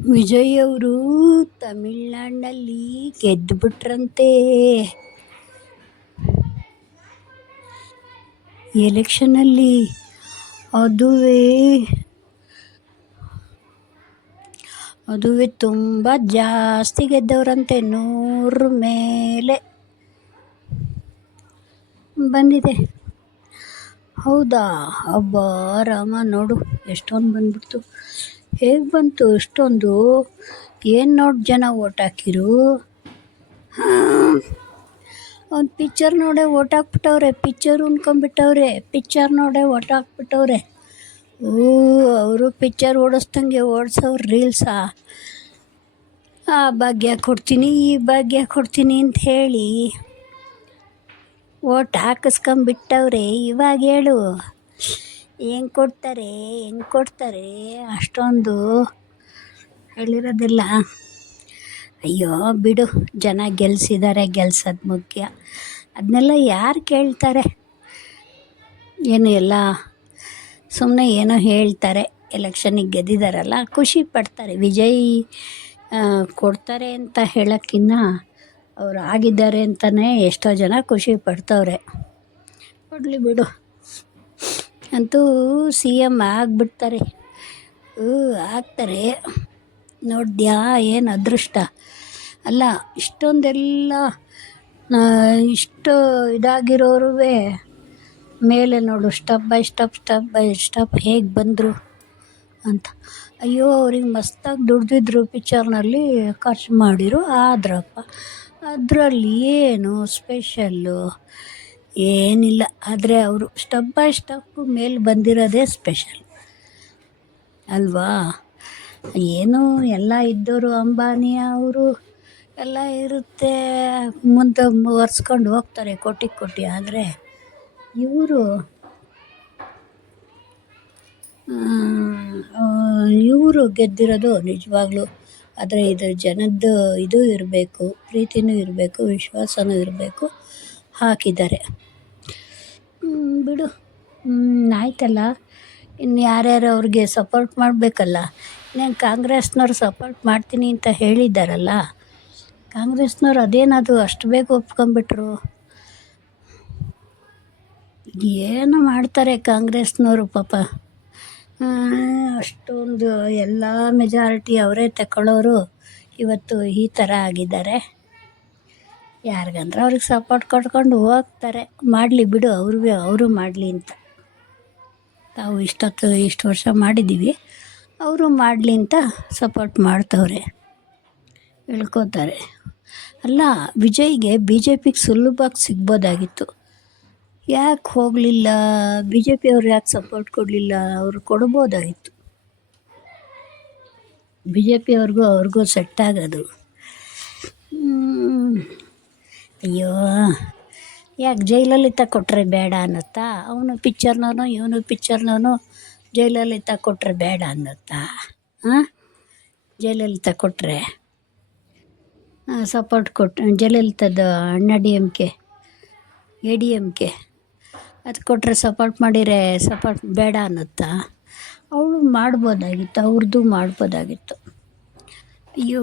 ವಿಜಯ್ ಅವರು ತಮಿಳ್ನಾಡಿನಲ್ಲಿ ಗೆದ್ದುಬಿಟ್ರಂತೆ ಎಲೆಕ್ಷನಲ್ಲಿ. ಅದುವೇ ಅದುವೇ ತುಂಬ ಜಾಸ್ತಿ ಗೆದ್ದವರಂತೆ, 100 ಮೇಲೆ ಬಂದಿದೆ. ಹೌದಾ? ಅಬ್ಬಾ ರಾಮ, ನೋಡು ಎಷ್ಟೊಂದು ಬಂದ್ಬಿಡ್ತು. ಹೇಗೆ ಬಂತು ಇಷ್ಟೊಂದು? ಏನು ನೋಡಿ ಜನ ಓಟ್ ಹಾಕಿರು? ಅವ್ನು ಪಿಕ್ಚರ್ ನೋಡೇ ಓಟ್ ಹಾಕ್ಬಿಟ್ಟವ್ರೆ, ಪಿಕ್ಚರ್ ಉಣ್ಕೊಂಬಿಟ್ಟವ್ರೆ, ಪಿಕ್ಚರ್ ನೋಡೇ ಓಟ್ ಹಾಕ್ಬಿಟ್ಟವ್ರೆ. ಅವರು ಪಿಕ್ಚರ್ ಓಡಿಸ್ದಂಗೆ ಓಡಿಸೋರು ರೀಲ್ಸಾ? ಆ ಭಾಗ್ಯ ಕೊಡ್ತೀನಿ, ಈ ಭಾಗ್ಯ ಕೊಡ್ತೀನಿ ಅಂತ ಹೇಳಿ ಓಟ್ ಹಾಕಿಸ್ಕೊಂಬಿಟ್ಟವ್ರೆ. ಇವಾಗ ಹೇಳು, ಹೆಂಗೆ ಕೊಡ್ತಾರೆ? ಅಷ್ಟೊಂದು ಹೇಳಿರೋದಿಲ್ಲ. ಅಯ್ಯೋ ಬಿಡು, ಜನ ಗೆಲ್ಸಿದ್ದಾರೆ, ಗೆಲ್ಸೋದು ಮುಖ್ಯ. ಅದನ್ನೆಲ್ಲ ಯಾರು ಕೇಳ್ತಾರೆ? ಏನು ಎಲ್ಲ ಸುಮ್ಮನೆ ಏನೋ ಹೇಳ್ತಾರೆ. ಎಲೆಕ್ಷನಿಗೆ ಗೆದ್ದಿದ್ದಾರಲ್ಲ, ಖುಷಿ ಪಡ್ತಾರೆ. ವಿಜಯ್ ಕೊಡ್ತಾರೆ ಅಂತ ಹೇಳೋಕ್ಕಿಂತ ಅವರು ಆಗಿದ್ದಾರೆ ಅಂತಲೇ ಎಷ್ಟೋ ಜನ ಖುಷಿ ಪಡ್ತವ್ರೆ. ಕೊಡಲಿ ಬಿಡು. ಅಂತೂ CM ಆಗಿಬಿಡ್ತಾರೆ. ಆಗ್ತಾರೆ. ನೋಡ್ದ್ಯಾ ಏನು ಅದೃಷ್ಟ ಅಲ್ಲ? ಇಷ್ಟೊಂದೆಲ್ಲ ಇಷ್ಟು ಇದಾಗಿರೋರು ಮೇಲೆ ನೋಡು, ಸ್ಟೆಪ್ ಬೈ ಸ್ಟೆಪ್ ಹೇಗೆ ಬಂದರು ಅಂತ. ಅಯ್ಯೋ, ಅವ್ರಿಗೆ ಮಸ್ತಾಗಿ ದುಡ್ದಿದ್ರು, ಪಿಕ್ಚರ್ನಲ್ಲಿ ಖರ್ಚು ಮಾಡಿರು, ಆದ್ರಪ್ಪ ಅದರಲ್ಲಿ ಏನು ಸ್ಪೆಷಲ್ಲು ಏನಿಲ್ಲ. ಆದರೆ ಅವರು ಸ್ಟೆಪ್ ಬೈ ಸ್ಟೆಪ್ಪು ಮೇಲೆ ಬಂದಿರೋದೇ ಸ್ಪೆಷಲ್ ಅಲ್ವಾ? ಏನು ಎಲ್ಲ ಇದ್ದವರು, ಅಂಬಾನಿ ಅವರು ಎಲ್ಲ ಇರುತ್ತೆ, ಮುಂದೆ ಒರೆಸ್ಕೊಂಡು ಹೋಗ್ತಾರೆ ಕೋಟಿ. ಆದರೆ ಇವರು ಗೆದ್ದಿರೋದು ನಿಜವಾಗ್ಲೂ. ಆದರೆ ಇದು ಜನದ್ದು ಇದು ಇರಬೇಕು, ಪ್ರೀತಿನೂ ಇರಬೇಕು, ವಿಶ್ವಾಸನೂ ಇರಬೇಕು. ಹಾಕಿದ್ದಾರೆ ಬಿಡು. ಆಯ್ತಲ್ಲ, ಇನ್ನು ಯಾರ್ಯಾರು ಅವ್ರಿಗೆ ಸಪೋರ್ಟ್ ಮಾಡಬೇಕಲ್ಲ. ಇನ್ನೇನು ಕಾಂಗ್ರೆಸ್ನವ್ರು ಸಪೋರ್ಟ್ ಮಾಡ್ತೀನಿ ಅಂತ ಹೇಳಿದ್ದಾರಲ್ಲ, ಕಾಂಗ್ರೆಸ್ನವ್ರು ಅದೇನದು ಅಷ್ಟು ಬೇಗ ಒಪ್ಕೊಂಬಿಟ್ರು? ಏನು ಮಾಡ್ತಾರೆ ಕಾಂಗ್ರೆಸ್ನವರು ಪಾಪ. ಅಷ್ಟೊಂದು ಎಲ್ಲ ಮೆಜಾರಿಟಿ ಅವರೇ ತಗೊಳ್ಳೋರು ಇವತ್ತು ಈ ಥರ ಆಗಿದ್ದಾರೆ. ಯಾರಿಗಂದ್ರೆ ಅವ್ರಿಗೆ ಸಪೋರ್ಟ್ ಕೊಟ್ಕೊಂಡು ಹೋಗ್ತಾರೆ. ಮಾಡಲಿ ಬಿಡು, ಅವರು ಮಾಡಲಿ ಅಂತ. ತಾವು ಇಷ್ಟು ವರ್ಷ ಮಾಡಿದ್ದೀವಿ, ಅವರು ಮಾಡಲಿ ಅಂತ ಸಪೋರ್ಟ್ ಮಾಡ್ತವ್ರೆ, ಹೇಳ್ಕೋತಾರೆ. ಅಲ್ಲ, ವಿಜಯ್ಗೆ BJPಗೆ ಸುಲಭವಾಗಿ ಸಿಗ್ಬೋದಾಗಿತ್ತು. ಯಾಕೆ ಹೋಗಲಿಲ್ಲ? BJP ಅವ್ರು ಯಾಕೆ ಸಪೋರ್ಟ್ ಕೊಡಲಿಲ್ಲ? ಅವರು ಕೊಡ್ಬೋದಾಗಿತ್ತು. BJP ಅವ್ರಿಗೂ ಸೆಟ್ ಆಗೋದು. ಅಯ್ಯೋ, ಯಾಕೆ ಜಯಲಲಿತಾ ಕೊಟ್ಟರೆ ಬೇಡ ಅನ್ನತ್ತಾ? ಅವನು ಪಿಕ್ಚರ್ನವನು, ಇವನು ಪಿಕ್ಚರ್ನವನು. ಜಯಲಲಿತಾ ಕೊಟ್ಟರೆ ಬೇಡ ಅನ್ನತ್ತಾ? ಜಯಲಲಿತಾ ಕೊಟ್ಟರೆ ಸಪೋರ್ಟ್ ಜಯಲಲಿತಾದ ಅಣ್ಣ DMK ADMK ಅದು ಕೊಟ್ಟರೆ ಸಪೋರ್ಟ್ ಮಾಡಿದರೆ ಸಪೋರ್ಟ್ ಬೇಡ ಅನ್ನತ್ತಾ? ಅವಳು ಮಾಡ್ಬೋದಾಗಿತ್ತು, ಅವ್ರದ್ದು ಮಾಡ್ಬೋದಾಗಿತ್ತು. ಅಯ್ಯೋ,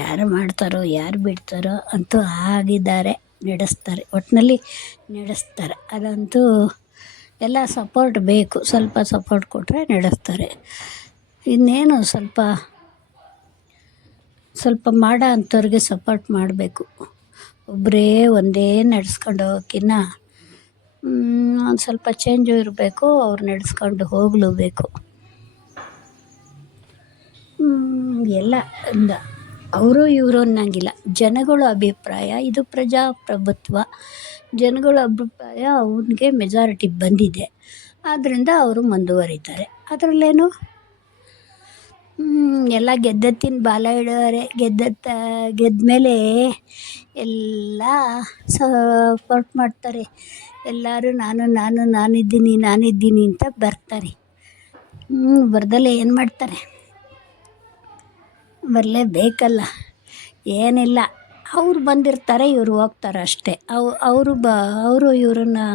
ಯಾರು ಮಾಡ್ತಾರೋ ಯಾರು ಬಿಡ್ತಾರೋ ಅಂತೂ ಆಗಿದ್ದಾರೆ, ನಡೆಸ್ತಾರೆ, ಒಟ್ಟಿನಲ್ಲಿ ನಡೆಸ್ತಾರೆ. ಅದಂತೂ ಎಲ್ಲ ಸಪೋರ್ಟ್ ಬೇಕು, ಸ್ವಲ್ಪ ಸಪೋರ್ಟ್ ಕೊಟ್ಟರೆ ನಡೆಸ್ತಾರೆ. ಇನ್ನೇನು ಸ್ವಲ್ಪ ಮಾಡೋ ಅಂಥವ್ರಿಗೆ ಸಪೋರ್ಟ್ ಮಾಡಬೇಕು. ಒಬ್ಬರೇ ಒಂದೇ ನಡೆಸ್ಕೊಂಡು ಹೋಗೋಕ್ಕಿಂತ ಒಂದು ಸ್ವಲ್ಪ ಚೇಂಜು ಇರಬೇಕು, ಅವ್ರು ನಡೆಸ್ಕೊಂಡು ಹೋಗಲೇಬೇಕು. ಎಲ್ಲ ಅವರು ಇವರು ಅನ್ನಂಗಿಲ್ಲ, ಜನಗಳ ಅಭಿಪ್ರಾಯ. ಇದು ಪ್ರಜಾಪ್ರಭುತ್ವ. ಜನಗಳ ಅಭಿಪ್ರಾಯ ಅವನಿಗೆ ಮೆಜಾರಿಟಿ ಬಂದಿದೆ, ಆದ್ದರಿಂದ ಅವರು ಮುಂದುವರಿತಾರೆ. ಅದರಲ್ಲೇನು ಎಲ್ಲ ಗೆದ್ದತ್ತಿನ ಬಾಲ ಇಡೋರೆ. ಗೆದ್ದ ಮೇಲೆ ಎಲ್ಲ ಸಪೋರ್ಟ್ ಮಾಡ್ತಾರೆ. ಎಲ್ಲರೂ ನಾನಿದ್ದೀನಿ ಅಂತ ಬರ್ತಾರೆ. ಬರ್ದಲ್ಲೇ ಏನು ಮಾಡ್ತಾರೆ? ಬರಲೇಬೇಕಲ್ಲ. ಏನಿಲ್ಲ, ಅವ್ರು ಬಂದಿರ್ತಾರೆ, ಇವರು ಹೋಗ್ತಾರೆ ಅಷ್ಟೇ. ಅವರು ಇವರನ್ನು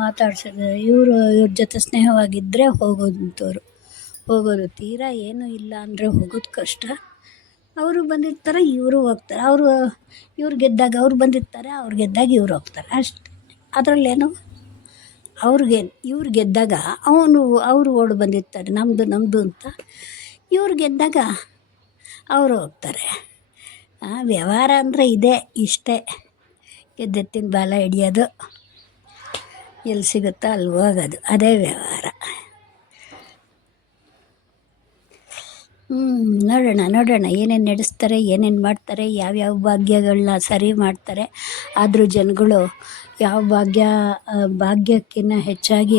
ಮಾತಾಡ್ಸೋದು, ಇವ್ರ ಜೊತೆ ಸ್ನೇಹವಾಗಿದ್ದರೆ ಹೋಗೋದಂಥವ್ರು. ಹೋಗೋದು. ತೀರಾ ಏನೂ ಇಲ್ಲ ಅಂದರೆ ಹೋಗೋದು ಕಷ್ಟ. ಅವರು ಬಂದಿರ್ತಾರೆ, ಇವರು ಹೋಗ್ತಾರೆ. ಇವ್ರು ಗೆದ್ದಾಗ ಅವ್ರು ಬಂದಿರ್ತಾರೆ, ಅವ್ರು ಗೆದ್ದಾಗ ಇವ್ರು ಹೋಗ್ತಾರೆ ಅಷ್ಟೆ. ಅದರಲ್ಲೇನು ಇವ್ರು ಗೆದ್ದಾಗ ಅವರು ಓಡಿ ಬಂದಿರ್ತಾರೆ ನಮ್ಮದು ಅಂತ. ಇವ್ರು ಗೆದ್ದಾಗ ಅವರು ಹೋಗ್ತಾರೆ. ವ್ಯವಹಾರ ಅಂದರೆ ಇಷ್ಟೇ. ಗೆದ್ದೆತ್ತಿನ ಬಾಲ ಹಿಡಿಯೋದು, ಎಲ್ಲಿ ಸಿಗುತ್ತೋ ಅಲ್ಲಿ ಹೋಗೋದು, ಅದೇ ವ್ಯವಹಾರ. ನೋಡೋಣ ಏನೇನು ನಡೆಸ್ತಾರೆ, ಏನೇನು ಮಾಡ್ತಾರೆ, ಯಾವ್ಯಾವ ಭಾಗ್ಯಗಳನ್ನ ಸರಿ ಮಾಡ್ತಾರೆ. ಆದರೂ ಜನಗಳು ಯಾವ ಭಾಗ್ಯಕ್ಕಿಂತ ಹೆಚ್ಚಾಗಿ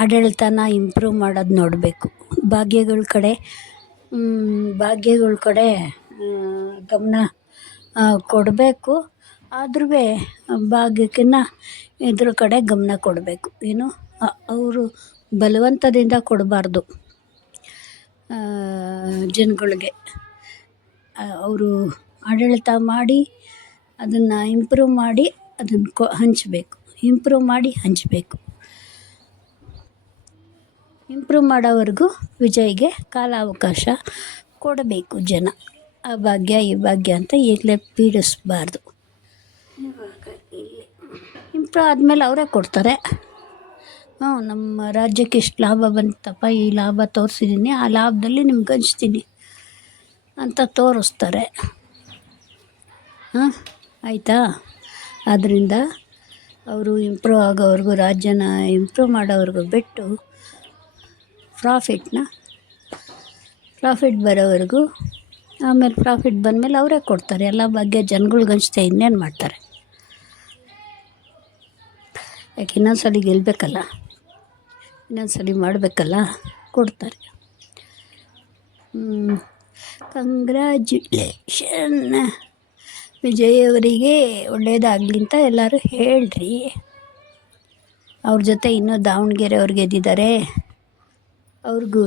ಆಡಳಿತನ ಇಂಪ್ರೂವ್ ಮಾಡೋದು ನೋಡಬೇಕು. ಭಾಗ್ಯಗಳ ಕಡೆ ಗಮನ ಕೊಡಬೇಕು. ಆದ್ರೂ ಭಾಗ್ಯಕ್ಕಿಂತ ಇದ್ರ ಕಡೆ ಗಮನ ಕೊಡಬೇಕು. ಅವರು ಬಲವಂತದಿಂದ ಕೊಡಬಾರ್ದು ಜನಗಳಿಗೆ. ಅವರು ಆಡಳಿತ ಮಾಡಿ ಅದನ್ನು ಇಂಪ್ರೂವ್ ಮಾಡಿ ಅದನ್ನು ಹಂಚಬೇಕು. ಇಂಪ್ರೂವ್ ಮಾಡೋವರೆಗೂ ವಿಜಯ್ಗೆ ಕಾಲಾವಕಾಶ ಕೊಡಬೇಕು ಜನ. ಆ ಭಾಗ್ಯ ಈ ಭಾಗ್ಯ ಅಂತ ಈಗಲೇ ಪೀಡಿಸ್ಬಾರ್ದು. ಇಂಪ್ರೂವ್ ಆದಮೇಲೆ ಅವರೇ ಕೊಡ್ತಾರೆ. ನಮ್ಮ ರಾಜ್ಯಕ್ಕೆ ಇಷ್ಟು ಲಾಭ ಬಂತಪ್ಪ, ಈ ಲಾಭ ತೋರಿಸಿದ್ದೀನಿ, ಆ ಲಾಭದಲ್ಲಿ ನಿಮ್ಗೆ ಹಂಚ್ತೀನಿ ಅಂತ ತೋರಿಸ್ತಾರೆ. ಆಯಿತಾ? ಆದ್ದರಿಂದ ಅವರು ಇಂಪ್ರೂವ್ ಆಗೋವರೆಗೂ, ರಾಜ್ಯನ ಇಂಪ್ರೂವ್ ಮಾಡೋವರೆಗೂ ಬಿಟ್ಟು ಪ್ರಾಫಿಟ್ ಬರೋವರೆಗೂ, ಆಮೇಲೆ ಪ್ರಾಫಿಟ್ ಬಂದಮೇಲೆ ಅವರೇ ಕೊಡ್ತಾರೆ. ಎಲ್ಲ ಬಗ್ಗೆ ಜನಗಳ್ಗೆ ಹಂಚ್ತೆ ಇನ್ನೇನು ಮಾಡ್ತಾರೆ? ಯಾಕೆ ಇನ್ನೊಂದ್ಸಲಿ ಗೆಲ್ಲಬೇಕಲ್ಲ, ಇನ್ನೊಂದ್ಸಲಿ ಮಾಡಬೇಕಲ್ಲ, ಕೊಡ್ತಾರೆ. ಕಂಗ್ರ್ಯಾಚುಲೇಷನ್ ವಿಜಯ್ ಅವರಿಗೆ, ಒಳ್ಳೆಯದಾಗಲಿ ಅಂತ ಎಲ್ಲರೂ ಹೇಳ್ರಿ. ಅವ್ರ ಜೊತೆ ಇನ್ನೂ ದಾವಣಗೆರೆ ಅವ್ರು ಗೆದ್ದಿದ್ದಾರೆ. ಅವ್ರಿಗೂ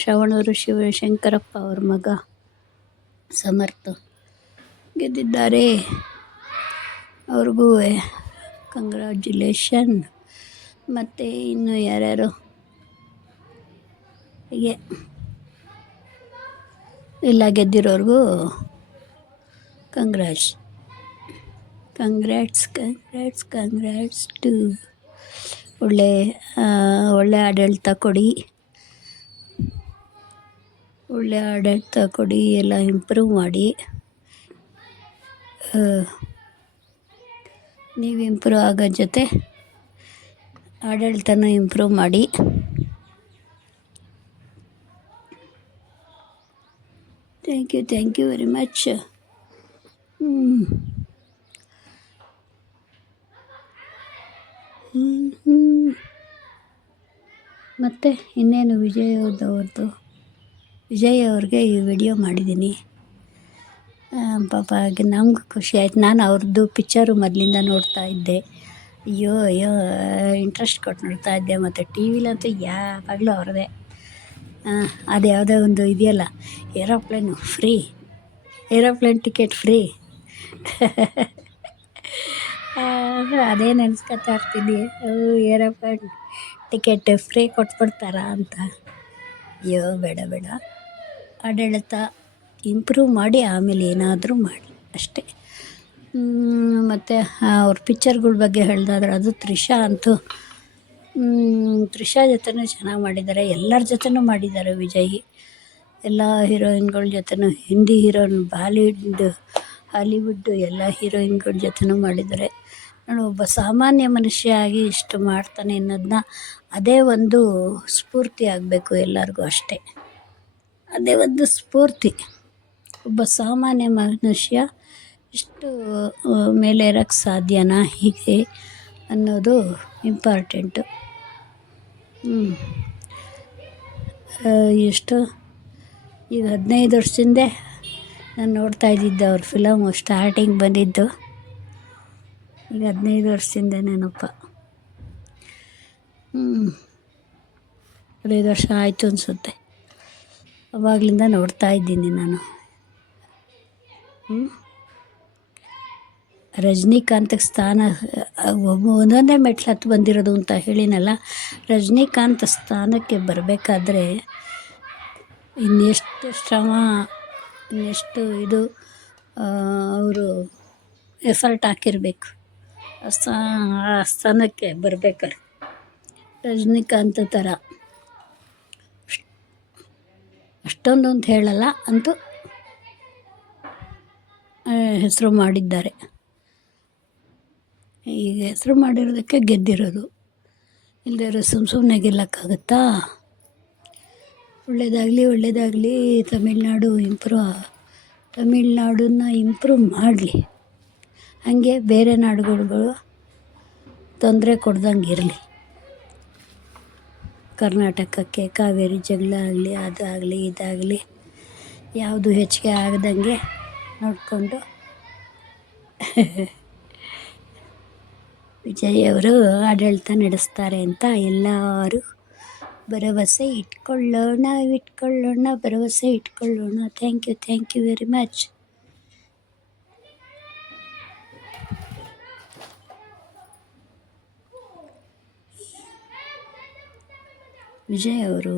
ಶ್ರವಣೂರು ಶಿವಶಂಕರಪ್ಪ ಅವ್ರ ಮಗ ಸಮರ್ಥ ಗೆದ್ದಿದ್ದಾರೆ. ಅವ್ರಿಗೂ ಕಂಗ್ರ್ಯಾಚುಲೇಷನ್. ಮತ್ತು ಇನ್ನು ಯಾರ್ಯಾರು ಹೀಗೆ ಎಲ್ಲ ಗೆದ್ದಿರೋರ್ಗೂ ಕಂಗ್ರ್ಯಾಟ್ಸ್ ಟು ಒಳ್ಳೆ ಆಡಳಿತ ಕೊಡಿ, ಎಲ್ಲ ಇಂಪ್ರೂವ್ ಮಾಡಿ. ನೀವು ಇಂಪ್ರೂವ್ ಆಗೋ ಜೊತೆ ಆಡಳಿತನ ಇಂಪ್ರೂವ್ ಮಾಡಿ. Thank you very much. ಮತ್ತು ಇನ್ನೇನು ವಿಜಯ್ ಅವ್ರಿಗೆ ಈ ವಿಡಿಯೋ ಮಾಡಿದ್ದೀನಿ. ಪಾಪ ನಮಗೂ ಖುಷಿ ಆಯ್ತು. ನಾನು ಅವ್ರದ್ದು ಪಿಕ್ಚರು ಮೊದಲಿಂದ ನೋಡ್ತಾ ಇದ್ದೆ. ಅಯ್ಯೋ ಇಂಟ್ರೆಸ್ಟ್ ಕೊಟ್ಟು ನೋಡ್ತಾ ಇದ್ದೆ. ಮತ್ತು ಟಿ ವಿಲಂತೂ ಯಾವಾಗಲೂ ಅವ್ರದ್ದೇ. ಅದು ಯಾವುದೋ ಒಂದು ಇದೆಯಲ್ಲ, ಏರೋಪ್ಲೇನ್ ಟಿಕೆಟ್ ಫ್ರೀ ಅದೇ ನೆನೆಸ್ಕೊತಾ ಇರ್ತೀನಿ. ಏರೋಪ್ಲೇನ್ ಟಿಕೆಟ್ ಫ್ರೀ ಕೊಟ್ಬಿಡ್ತಾರ ಅಂತ. ಅಯ್ಯೋ ಬೇಡ, ಆಡಳಿತ ಇಂಪ್ರೂವ್ ಮಾಡಿ ಆಮೇಲೆ ಏನಾದರೂ ಮಾಡಿ ಅಷ್ಟೇ. ಮತ್ತು ಅವ್ರ ಪಿಕ್ಚರ್ಗಳ ಬಗ್ಗೆ ಹೇಳಿದಾದ್ರೆ, ಅದು ತ್ರಿಷಾ ಜೊತೆನೂ ಚೆನ್ನಾಗಿ ಮಾಡಿದ್ದಾರೆ. ಎಲ್ಲರ ಜೊತೆನೂ ಮಾಡಿದ್ದಾರೆ ವಿಜಯ್. ಎಲ್ಲ ಹೀರೋಯಿನ್ಗಳ ಜೊತೆನೂ, ಹಿಂದಿ ಹೀರೋಯಿನ್, ಹಾಲಿವುಡ್ ಎಲ್ಲ ಹೀರೋಯಿನ್ಗಳ ಜೊತೆನೂ ಮಾಡಿದ್ದಾರೆ. ನಾನು ಒಬ್ಬ ಸಾಮಾನ್ಯ ಮನುಷ್ಯ ಆಗಿ ಇಷ್ಟು ಮಾಡ್ತಾನೆ ಅನ್ನೋದನ್ನ, ಅದೇ ಒಂದು ಸ್ಫೂರ್ತಿ ಆಗಬೇಕು ಎಲ್ಲರಿಗೂ ಅಷ್ಟೇ. ಅದೇ ಒಂದು ಸ್ಫೂರ್ತಿ. ಒಬ್ಬ ಸಾಮಾನ್ಯ ಮನುಷ್ಯ ಇಷ್ಟು ಮೇಲೇರೋಕ್ಕೆ ಸಾಧ್ಯನಾ ಹೀಗೆ ಅನ್ನೋದು ಇಂಪಾರ್ಟೆಂಟು. ಎಷ್ಟು ಈಗ 15 ವರ್ಷದಿಂದ ನಾನು ನೋಡ್ತಾ ಇದ್ದಿದ್ದು ಅವ್ರ ಫಿಲಮು ಸ್ಟಾರ್ಟಿಂಗ್ ಬಂದಿದ್ದು. ಈಗ 15 ವರ್ಷದಿಂದನೇನಪ್ಪ, 15 ವರ್ಷ ಆಯಿತು ಅನಿಸುತ್ತೆ. ಅವಾಗಲಿಂದ ನೋಡ್ತಾ ಇದ್ದೀನಿ ನಾನು. ರಜನಿಕಾಂತ್ಗೆ ಸ್ಥಾನ ಒಂದೊಂದೇ ಮೆಟ್ಲು ಹತ್ತು ಬಂದಿರೋದು ಅಂತ ಹೇಳಿನಲ್ಲ. ರಜನಿಕಾಂತ್ ಸ್ಥಾನಕ್ಕೆ ಬರಬೇಕಾದ್ರೆ ಇನ್ನೆಷ್ಟು ಶ್ರಮ, ಇನ್ನೆಷ್ಟು ಇದು ಅವರು ಎಫರ್ಟ್ ಹಾಕಿರಬೇಕು ಆ ಸ್ಥಾನಕ್ಕೆ ಬರಬೇಕಾದ್ರೆ. ರಜನಿಕಾಂತ್ ಥರ ಅಷ್ಟೊಂದು ಅಂತ ಹೇಳಲ್ಲ, ಅಂತೂ ಹೆಸರು ಮಾಡಿದ್ದಾರೆ. ಈಗ ಹೆಸರು ಮಾಡಿರೋದಕ್ಕೆ ಗೆದ್ದಿರೋದು, ಇಲ್ಲದೇ ಸುಮ್ಮನೆ ಗೆಲ್ಲಕ್ಕಾಗುತ್ತಾ? ಒಳ್ಳೆಯದಾಗಲಿ. ತಮಿಳ್ನಾಡನ್ನ ಇಂಪ್ರೂವ್ ಮಾಡಲಿ. ಹಾಗೆ ಬೇರೆ ನಾಡುಗಳು ತೊಂದರೆ ಕೊಡ್ದಂಗೆ ಇರಲಿ. ಕರ್ನಾಟಕಕ್ಕೆ ಕಾವೇರಿ ಜಗಳ ಆಗಲಿ, ಅದಾಗಲಿ ಇದಾಗಲಿ ಯಾವುದು ಹೆಚ್ಚಿಗೆ ಆಗದಂಗೆ ನೋಡಿಕೊಂಡು ವಿಜಯ್ ಅವರು ಆಡಳಿತ ನಡೆಸ್ತಾರೆ ಅಂತ ಎಲ್ಲರೂ ಭರವಸೆ ಇಟ್ಕೊಳ್ಳೋಣ. ಭರವಸೆ ಇಟ್ಕೊಳ್ಳೋಣ. Thank you very much. Vijay ಅವರು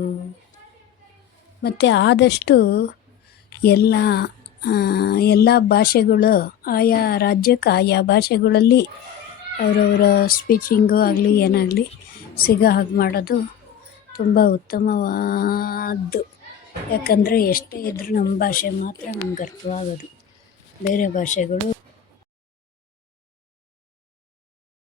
ಮತ್ತು ಆದಷ್ಟು ಎಲ್ಲ ಭಾಷೆಗಳು, ಆಯಾ ರಾಜ್ಯಕ್ಕೆ ಆಯಾ ಭಾಷೆಗಳಲ್ಲಿ ಅವರವರ ಸ್ಪೀಚಿಂಗು ಆಗಲಿ ಏನಾಗಲಿ ಸಿಗೋ ಹಾಗೆ ಮಾಡೋದು ತುಂಬ ಉತ್ತಮವಾದ್ದು. ಯಾಕಂದರೆ ಎಷ್ಟೇ ಇದ್ದರೂ ನಮ್ಮ ಭಾಷೆ ಮಾತ್ರ ನಮ್ಗೆ ಅರ್ಥವಾಗೋದು. ಬೇರೆ ಭಾಷೆಗಳು